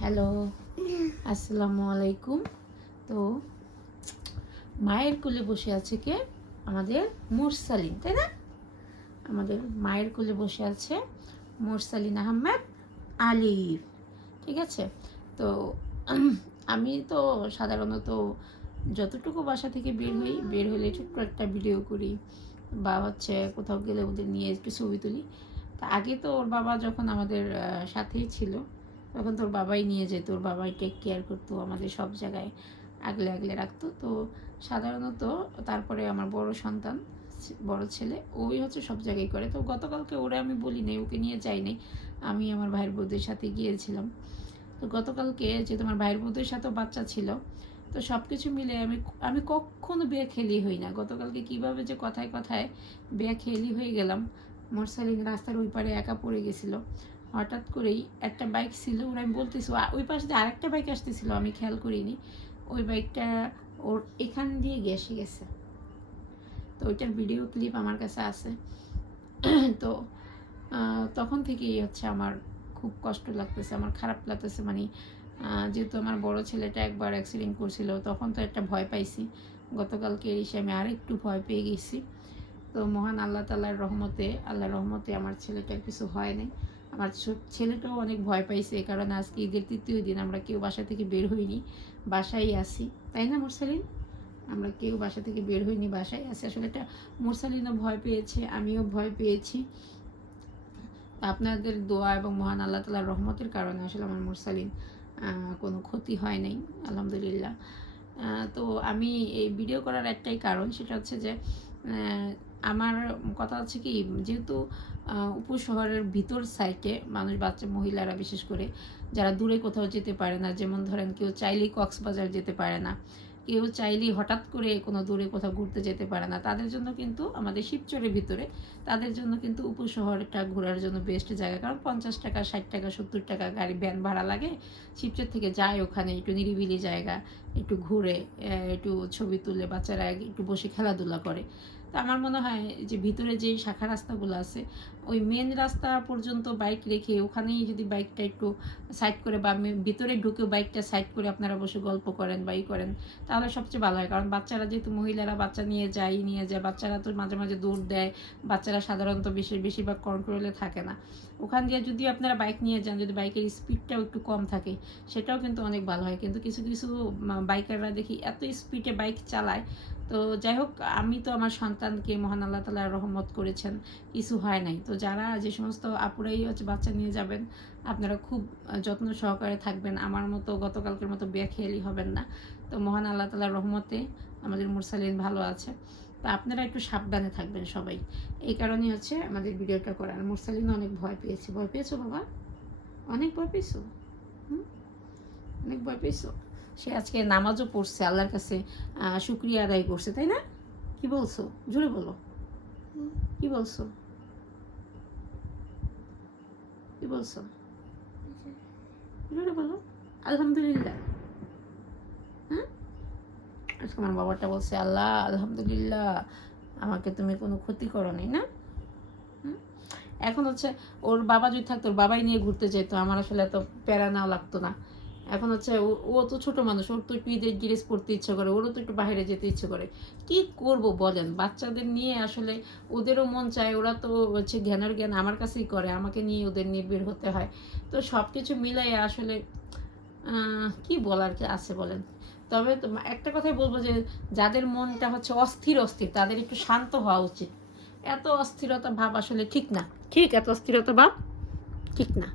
Hello, আসসালামু আলাইকুম। তো মায়ের কোলে বসে আছে কে? আমাদের মুরসালিন, তাই না? আমাদের মায়ের কোলে বসে আছে মুরসালিন আহমেদ আলিফ। ঠিক আছে। তো আমি তো সাধারণত যতটুকু বাসা থেকে বের হলে ছোট্ট একটা ভিডিও করি বা হচ্ছে কোথাও গেলে ওদের নিয়ে একটু ছবি তুলি। তা আগে তো ওর বাবা যখন আমাদের সাথেই ছিল, তখন তোর বাবাই নিয়ে যেত, ওর বাবাই টেক কেয়ার করতো, আমাদের সব জায়গায় আগলে আগলে রাখতো। তো সাধারণত তারপরে আমার বড় ছেলে ওই হচ্ছে সব জায়গায় করে। তো গতকালকে ওরা আমি বলি নাই, ওকে নিয়ে যাই নাই, আমি আমার ভাইয়ের বউদের সাথে গিয়েছিলাম। তো গতকালকে যে তোমার ভাইয়ের বউদের সাথেও বাচ্চা ছিল, তো সব কিছু মিলে আমি কখনো বেখেয়ালি হই না। গতকালকে কিভাবে যে কথায় কথায় বেখেয়ালি হয়ে গেলাম। মোরসালিন রাস্তার ওই পারে একা পড়ে গেছিলো। হঠাৎ করেই একটা বাইক ছিল, ওরা আমি বলতেছি ওই পাশে দিয়ে আরেকটা বাইক আসতেছিল, আমি খেয়াল করিনি। ওই বাইকটা ওর এখান দিয়ে ঘেঁষে গেছে। তো ওইটার ভিডিও ক্লিপ আমার কাছে আছে। তো তখন থেকেই হচ্ছে আমার খুব কষ্ট লাগতেছে, আমার খারাপ লাগতেছে। মানে যেহেতু আমার বড় ছেলেটা একবার অ্যাক্সিডেন্ট করছিল, তখন তো একটা ভয় পাইছি। গতকালকে এসে আমি আরেকটু ভয় পেয়ে গেছি। তো মহান আল্লাহর রহমতে আমার ছেলেটার কিছু হয় নাই। আমার ছেলেটাও অনেক ভয় পাইছে, কারণ আজকে ঈদের ৩য় দিন, আমরা কেউ বাসা থেকে বের হইনি, বাসায় আসি, তাই না মুরসালিন? আমরা কেউ বাসা থেকে বের হইনি, বাসায় আসি। আসলে এটা মুরসালিনও ভয় পেয়েছে, আমিও ভয় পেয়েছি। আপনাদের দোয়া এবং মহান আল্লাহ তাআলার রহমতের কারণে আসলে আমার মুরসালিন কোনো ক্ষতি হয় নাই, আলহামদুলিল্লাহ। তো আমি এই ভিডিও করার একটাই কারণ, সেটা হচ্ছে যে আমার কথা হচ্ছে কি, যেহেতু উপশহরের ভিতর সাইডে মানুষ, মহিলারা বিশেষ করে যারা দূরে কোথাও যেতে পারে না, যেমন ধরেন কেউ চাইলেই কক্সবাজার যেতে পারে না, কেউ চাইলেই হঠাৎ করে কোনো দূরে কোথাও ঘুরতে যেতে পারে না, তাদের জন্য কিন্তু আমাদের শিবচরের ভিতরে তাদের জন্য কিন্তু উপশহরটা ঘোরার জন্য বেস্ট জায়গা। কারণ 50 টাকা, 60 টাকা, 70 টাকা গাড়ি ভ্যান ভাড়া লাগে, শিবচর থেকে যায় ওখানে, একটু নিরিবিলি জায়গা, একটু ঘুরে, একটু ছবি তুলে, বাচ্চারা একটু বসে খেলাধুলা করে। তো আমার মনে হয় যে ভিতরে যে শাখা রাস্তাগুলো আছে, ওই মেন রাস্তা পর্যন্ত বাইক রেখে ওখানেই যদি বাইকটা একটু সাইড করে, বা ভিতরে ঢুকেও বাইকটা সাইড করে আপনারা বসে গল্প করেন বা করেন, তাহলে সবচেয়ে ভালো হয়। কারণ বাচ্চারা, যেহেতু মহিলারা বাচ্চা নিয়ে যায়, বাচ্চারা তো মাঝে মাঝে দৌড় দেয়, বাচ্চারা সাধারণত বেশিরভাগ কন্ট্রোলে থাকে না। ওখান দিয়ে যদি আপনারা বাইক নিয়ে যান, যদি বাইকের স্পিডটাও একটু কম থাকে, সেটাও কিন্তু অনেক ভালো হয়। কিন্তু কিছু কিছু বাইকাররা দেখি এত স্পিডে বাইক চালায়। তো যাই হোক, আমি তো আমার সন্তানকে মহান আল্লাহ তাআলা রহমত করেছেন, কিছু হয় নাই। তো যারা, যে সমস্ত আপুরাই হচ্ছে বাচ্চা নিয়ে যাবেন, আপনারা খুব যত্ন সহকারে থাকবেন, আমার মতো গতকালকের মতো বেখেয়ালি হবেন না। তো মহান আল্লাহ তাআলার রহমতে আমাদের মুরসালিন ভালো আছে। তো আপনারা একটু সাবধানে থাকবেন সবাই, এই কারণেই হচ্ছে আমাদের ভিডিওটা করার। মুরসালিন অনেক ভয় পেয়েছে। ভয় পেয়েছো বাবা? অনেক ভয় পেয়েছো? অনেক ভয় পেয়েছো? সে আজকে নামাজও পড়ছে, আল্লাহর কাছে শুকরিয়া আদায় করছে, তাই না? কি বলছো? জোরে বলো, কি বলছো? কি বলছো? জোরে বলো। আলহামদুলিল্লাহ। হ্যাঁ, আজকে আমার বাবাটা বলছে, আল্লাহ আলহামদুলিল্লাহ, আমাকে তুমি কোনো ক্ষতি করো নি, না? এখন হচ্ছে ওর বাবা যদি থাকতো, ওর বাবাই নিয়ে ঘুরতে যেত, আমার আসলে এত প্যারা নেওয়া লাগতো না। এখন হচ্ছে ও তো ছোট মানুষ, ওর তো একটু ঈদের ড্রেস পরতে ইচ্ছে করে, ওরও তো একটু বাইরে যেতে ইচ্ছে করে। কি করব বলেন, বাচ্চাদের নিয়ে আসলে ওদেরও মন চায়, ওরা তো হচ্ছে জ্ঞান আমার কাছেই করে, আমাকে নিয়ে ওদের নিয়ে বের হতে হয়। তো সব কিছু মিলাই আসলে কি বলার কি আছে বলেন। তবে তো একটা কথাই বলবো, যে যাদের মনটা হচ্ছে অস্থির অস্থির, তাদের একটু শান্ত হওয়া উচিত। এত অস্থিরতা ভাব আসলে ঠিক না, ঠিক, এত অস্থিরতা ভাব ঠিক না।